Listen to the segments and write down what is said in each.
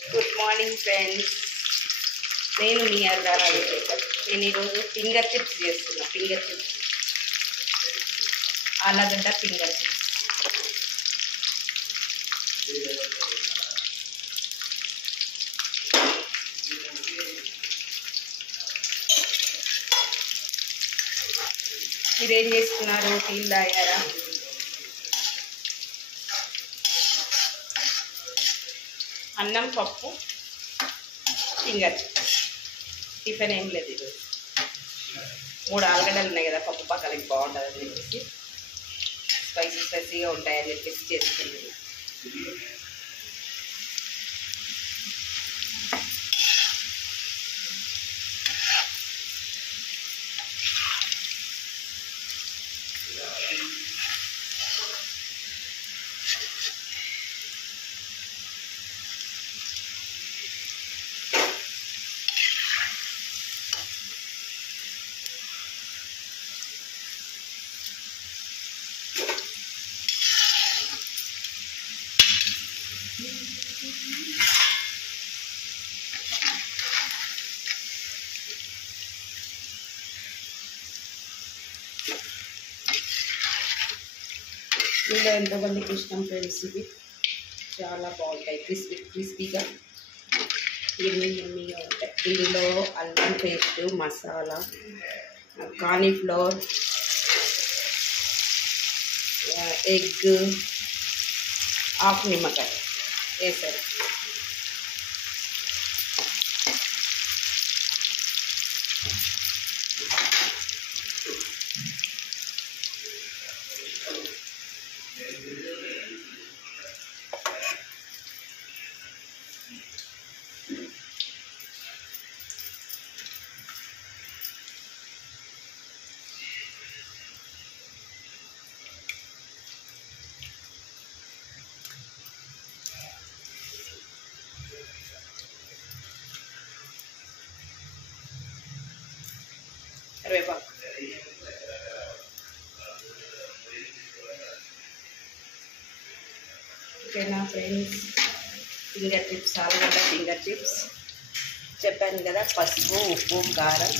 Good morning friends. నేను మీ అర్ధారా విజేకర్. నేను ఈరోజు ఫింగర్ చిప్స్ చేస్తున్నా. ఫింగర్ చిప్స్, ఆలుగడ్డ ఫింగర్ చిప్స్. మీరేం చేస్తున్నారు? టీలు తాగారా? అన్నం, పప్పు, ఫింగర్ చిప్స్. టిఫిన్ ఏం లేదు ఈరోజు. 3 ఆలుగడ్డలు ఉన్నాయి కదా, పప్పు పక్కలకి బాగుంటుందని చెప్పేసి, స్పైసీ స్పైసీగా ఉంటాయని చెప్పేసి చేసుకుంటున్నాను. ఇలా ఎంతమందికి ఇష్టం ఫ్రెండ్స్? ఇవి చాలా బాగుంటాయి, క్రిస్పీగా, ఎమ్మిగా ఉంటాయి. ఇందులో అల్లం paste, masala, cornflour, egg, half నిమ్మకాయ వేసారు. కరివేపాకు. ఓకేనా ఫ్రెండ్స్? ఫింగర్ చిప్స్, ఆలుగడ్డ ఫింగర్ చిప్స్ చెప్పాను కదా. పసుపు, ఉప్పు, కారం,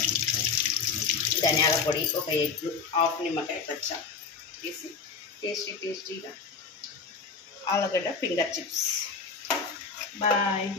ధనియాల పొడి, ఒక ఎగ్, హాఫ్ నిమ్మకాయ పచ్చా వేసి టేస్టీగా ఆలుగడ్డ ఫింగర్ చిప్స్. బాయ్.